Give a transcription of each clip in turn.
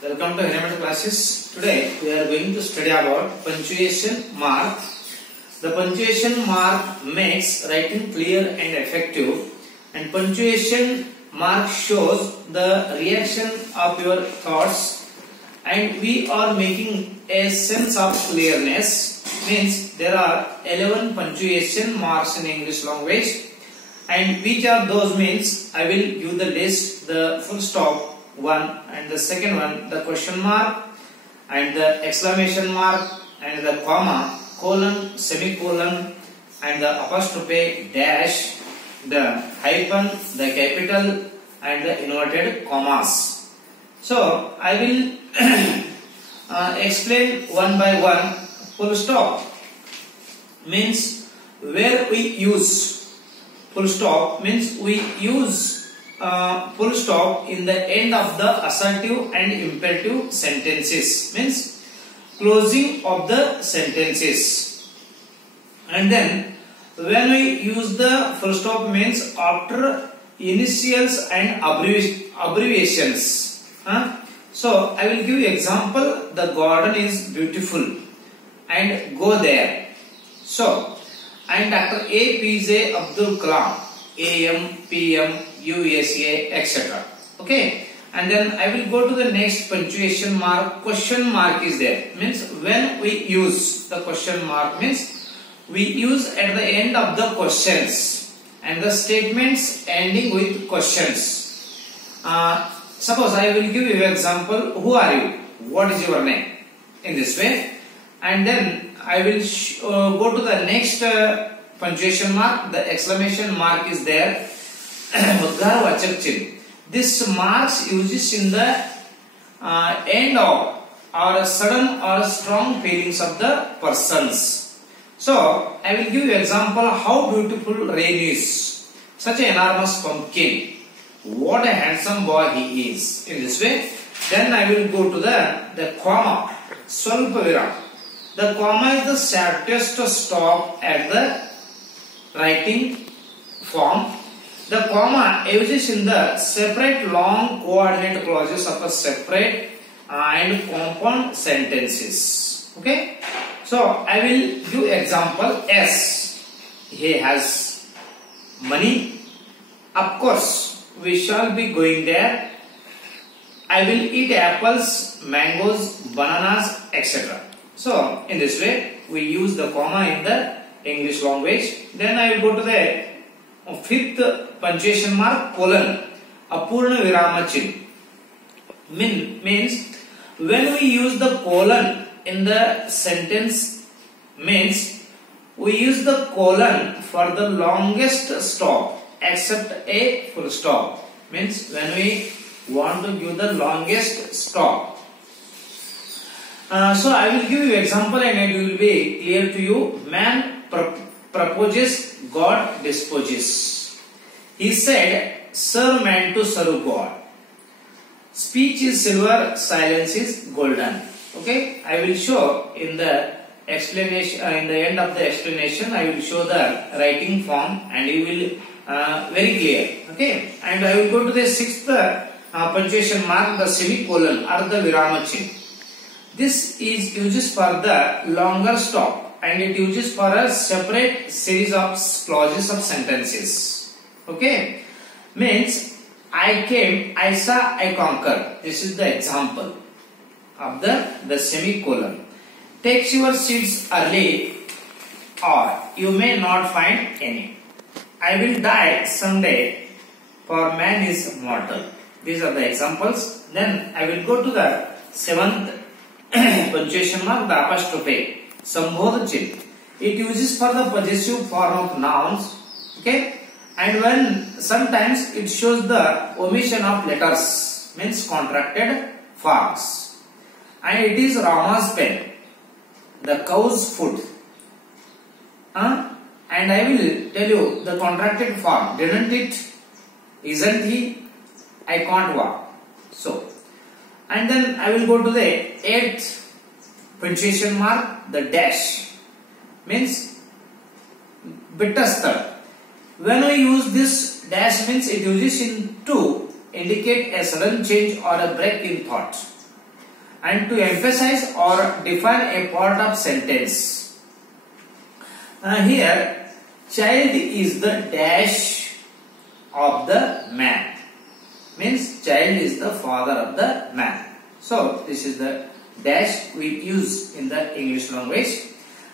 Welcome to Elementary classes. Today we are going to study about punctuation mark. The punctuation mark makes writing clear and effective, and punctuation mark shows the reaction of your thoughts, and we are making a sense of clearness. Means there are 11 punctuation marks in English language, and which are those means I will give the list. The full stop one, and the second one the question mark, and the exclamation mark, and the comma, colon, semicolon, and the apostrophe, dash, the hyphen, the capital, and the inverted commas. So I will explain one by one. Full stop means where we use full stop means we use full stop in the end of the assertive and imperative sentences, means closing of the sentences. And then when we use the full stop means after initials and abbreviations. So I will give you example. The garden is beautiful, and go there. So, and Dr. APJ Abdul Kalam, AM, PM, USA, etc. Okay, and then I will go to the next punctuation mark. Question mark is there, means when we use the question mark means we use at the end of the questions and the statements ending with questions. Suppose I will give you an example. Who are you? What is your name? In this way, and then I will go to the next punctuation mark. The exclamation mark is there. This marks uses in the end of or sudden or strong feelings of the persons. So I will give you example. How beautiful rain is. Such an enormous pumpkin. What a handsome boy he is. In this way, then I will go to the comma. Swalpa viram. The comma is the shortest stop at the writing form. The comma uses in the separate long coordinate clauses of a separate and compound sentences. Okay. So I will give example. S. He has money. Of course, we shall be going there. I will eat apples, mangoes, bananas, etc. So in this way, we use the comma in the English language. Then I will go to the fifth punctuation mark, colon, apurna virama chin. Means when we use the colon in the sentence, means we use the colon for the longest stop except a full stop. Means when we want to give the longest stop. So I will give you example and it will be clear to you. Man proposes, God disposes. He said, serve man to serve God. Speech is silver, silence is golden. Okay, I will show in the explanation, in the end of the explanation, I will show the writing form and you will very clear. Okay, and I will go to the sixth punctuation mark, the semicolon or the virama chin. This is uses for the longer stop, and it uses for a separate series of clauses of sentences. Okay, means I came, I saw, I conquered. This is the example of the semicolon. Take your seats early, or you may not find any. I will die someday, for man is mortal. These are the examples. Then I will go to the seventh punctuation mark, the apostrophe, sambodha chin. It uses for the possessive form of nouns. Okay, and when sometimes it shows the omission of letters, means contracted forms. And it is Rama's pen, the cow's foot. And I will tell you the contracted form. Didn't it? Isn't he? I can't walk. So, and then I will go to the eighth punctuation mark, the dash. Means bittasthal. When we use this dash means it uses in to indicate a sudden change or a break in thought. and to emphasize or define a part of sentence. Here, child is the dash of the man. Means child is the father of the man. So this is the dash we use in the English language.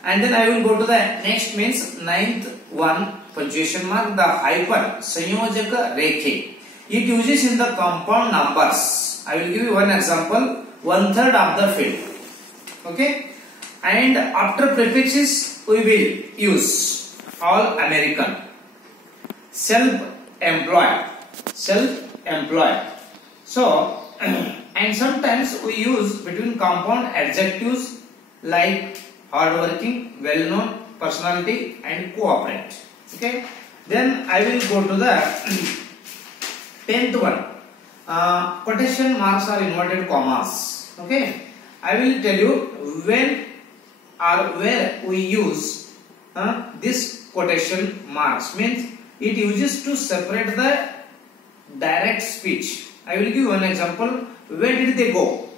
And then I will go to the next, means ninth one, punctuation mark, the hyphen, Sanyojaka Rekhe. It uses in the compound numbers. I will give you one example, 1/3 of the field. Okay. And after prefixes we will use all American, self-employed. So and sometimes we use between compound adjectives like hardworking, well-known, personality, and cooperate. Okay. Then I will go to the 10th one. Quotation marks or inverted commas. Okay. I will tell you when or where we use this quotation marks. Means it uses to separate the direct speech. I will give you one example. Where did they go?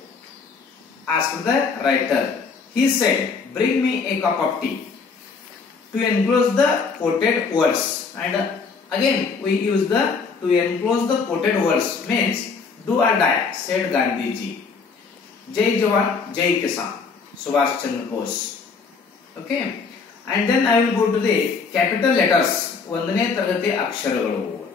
Asked the writer. He said, bring me a cup of tea. To enclose the quoted words. And again we use the to enclose the quoted words. Means do or die, said Gandhiji. Jai Jawan, Jai Kisan, Subhash Chandra Bose. Okay. And then I will go to the capital letters. Vandane targati aksharalu.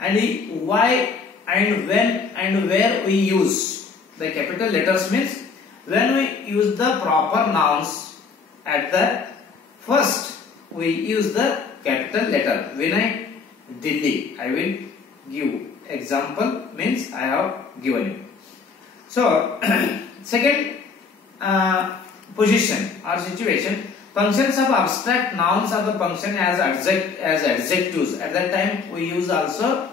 And the why and when and where we use the capital letters means when we use the proper nouns at the first we use the capital letter. Vinay, Delhi. I will give example, means I have given you. So second position or situation, functions of abstract nouns of the function as adjectives. At that time we use also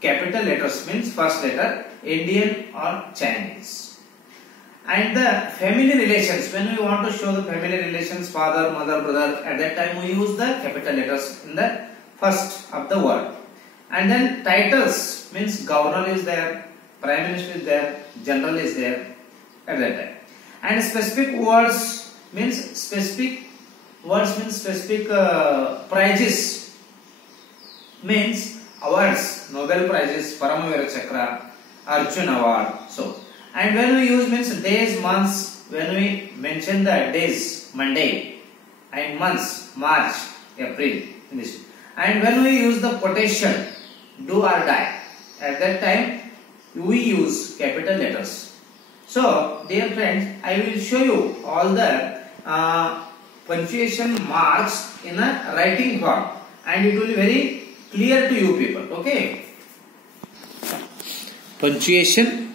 capital letters, means first letter, Indian or Chinese. And the family relations, when we want to show the family relations, father, mother, brother, at that time we use the capital letters in the first of the word. And then titles, means governor is there, prime minister is there, general is there at that time. And specific words means specific prizes, means awards, Nobel prizes, Paramavira Chakra, Arjun award. So, and when we use means days, months, when we mention the days, Monday, and months, March, April, in this. And when we use the quotation, do or die, at that time we use capital letters. So, dear friends, I will show you all the punctuation marks in a writing form, and it will be very clear to you people. Okay. Punctuation,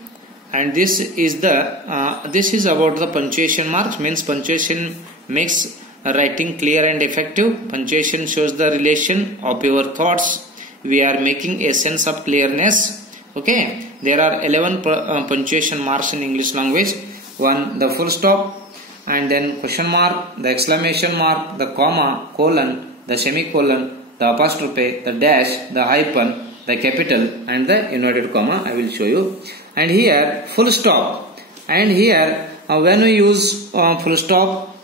and this is the this is about the punctuation marks. Means punctuation makes writing clear and effective. Punctuation shows the relation of your thoughts. We are making a sense of clearness. Okay. There are 11 punctuation marks in English language. One, the full stop, and then question mark, the exclamation mark, the comma, colon, the semicolon, the apostrophe, the dash, the hyphen, the capital, and the inverted comma. I will show you. And here full stop. And here when we use full stop,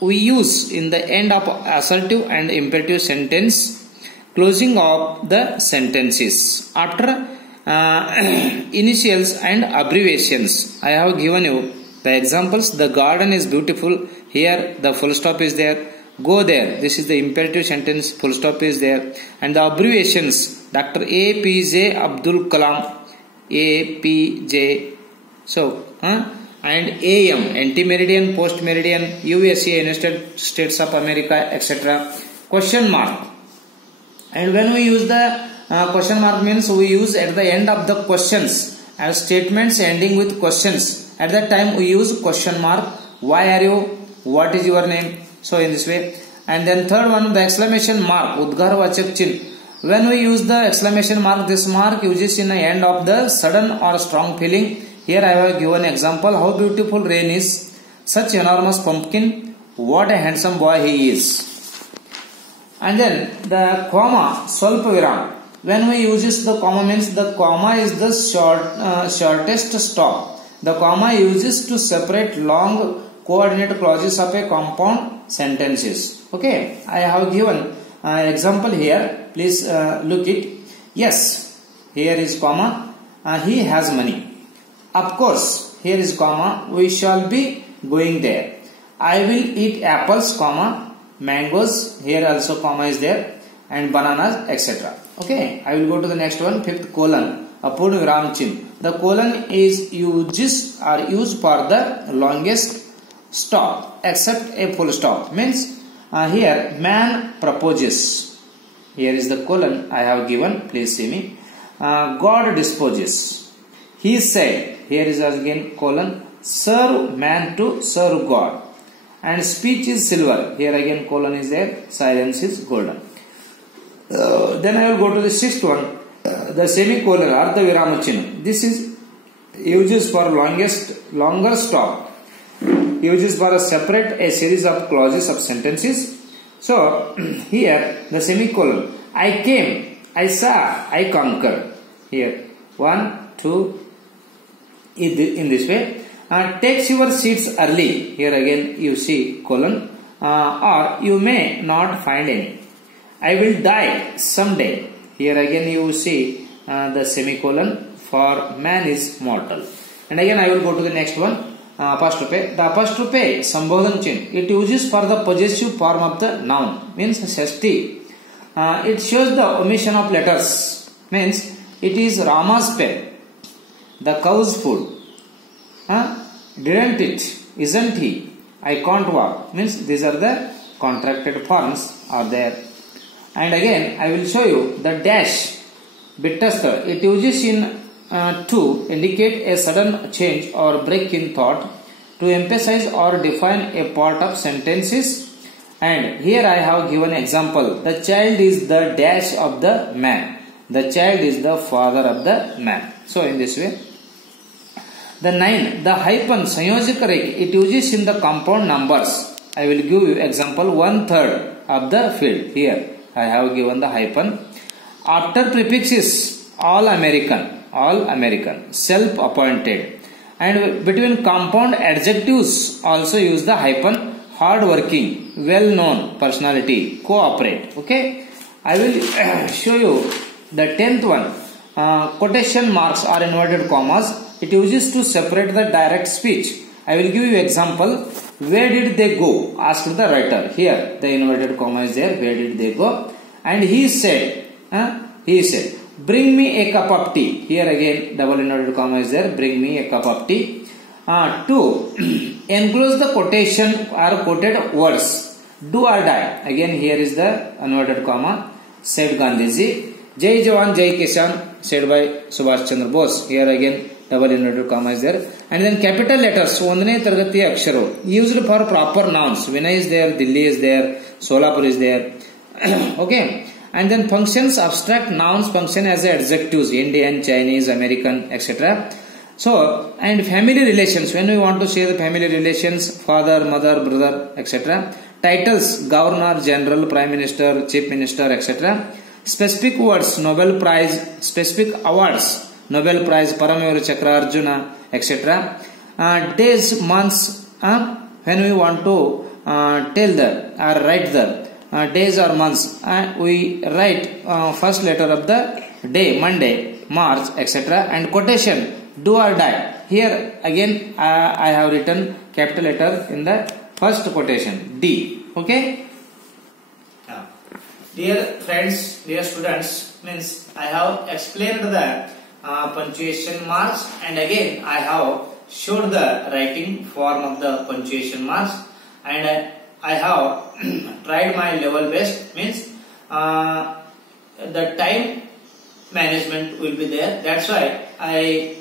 we use in the end of assertive and imperative sentence, closing of the sentences. After initials and abbreviations, I have given you the examples. The garden is beautiful. Here the full stop is there. Go there. This is the imperative sentence. Full stop is there. And the abbreviations, Dr. APJ Abdul Kalam, APJ. So, and AM, anti-meridian, post-meridian, USA, United States of America, etc. Question mark. And when we use the question mark, means we use at the end of the questions as statements ending with questions. At that time we use question mark. Why are you? What is your name? So in this way. And then third one, the exclamation mark, Udgar Vachak Chin. When we use the exclamation mark, this mark uses in the end of the sudden or strong feeling. Here I have given example. How beautiful rain is. Such enormous pumpkin. What a handsome boy he is. And then the comma, Swalpa Viram. When we use the comma, means the comma is the shortest stop. the comma uses to separate long coordinate clauses of a compound sentences. Okay, I have given example here. Please look it. Yes, here is comma. He has money. Of course, here is comma. We shall be going there. I will eat apples, comma, mangoes. Here also comma is there, and bananas, etc. Okay, I will go to the next one. Fifth colon. Upon viram chin. The colon is used for the longest stop except a full stop. Means here man proposes. Here is the colon I have given. Please see me. God disposes. He said. Here is again colon. Serve man to serve God. And speech is silver. Here again colon is there. Silence is golden. Then I will go to the sixth one. The semicolon or the viramachinam. This is uses for longer stop. Uses for separate a series of clauses of sentences. So here the semicolon. I came, I saw, I conquered. Here 1, 2. In this way. Takes your seats early. Here again you see colon. Or you may not find any. I will die someday. Here again you see the semicolon. For man is mortal. And again I will go to the next one. Apostrophe. The apostrophe sambodhan chin. It uses for the possessive form of the noun. Means shashti. It shows the omission of letters. Means it is Rama's pen. The cow's food. Didn't it? Isn't he? I can't walk. Means these are the contracted forms are there. And again I will show you the dash. Bittasta. It uses in to indicate a sudden change or break in thought, to emphasize or define a part of sentences. And here I have given example. The child is the dash of the man. The child is the father of the man. So in this way. The 9. The hyphen sanyojika rekha. It uses in the compound numbers. I will give you example 1/3 of the field. Here I have given the hyphen. After prefixes all American, self-appointed, and between compound adjectives also use the hyphen. Hard-working, well-known, personality, cooperate. Okay, I will show you the 10th one. Quotation marks or inverted commas. It uses to separate the direct speech. I will give you example. Where did they go? Asked the writer. Here the inverted comma is there. Where did they go? And he said. Bring me a cup of tea. Here again double inverted comma is there. Bring me a cup of tea. To enclose the quotation or quoted words. Do or die. Again here is the inverted comma. Said Gandhiji. Jai Jawan Jai Kisan. Said by Subhash Chandra Bose. Here again double inverted comma is there. And then capital letters. Ondane targati aksharo. Used for proper nouns. Vinay is there. Delhi is there. Solapur is there. Okay. And then functions, abstract nouns function as adjectives, Indian, Chinese, American, etc. So, and family relations, when we want to say the family relations, father, mother, brother, etc. Titles, governor, general, prime minister, chief minister, etc. Specific words, Nobel Prize, specific awards, Nobel Prize, Paramvira Chakra, Arjuna, etc. Days, months, when we want to tell the or write the days or months, we write first letter of the day, Monday, March, etc. And quotation, do or die. Here again I have written capital letter in the first quotation, D. Okay. Dear friends, dear students, means I have explained the punctuation marks, and again I have showed the writing form of the punctuation marks, and I have tried my level best. Means the time management will be there. That's why I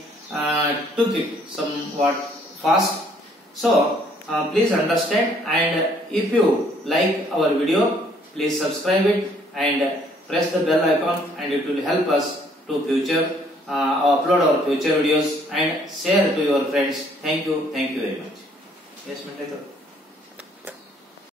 took it somewhat fast. So please understand, and if you like our video, please subscribe it and press the bell icon, and it will help us to upload our future videos and share to your friends. Thank you very much. Yes, Mr.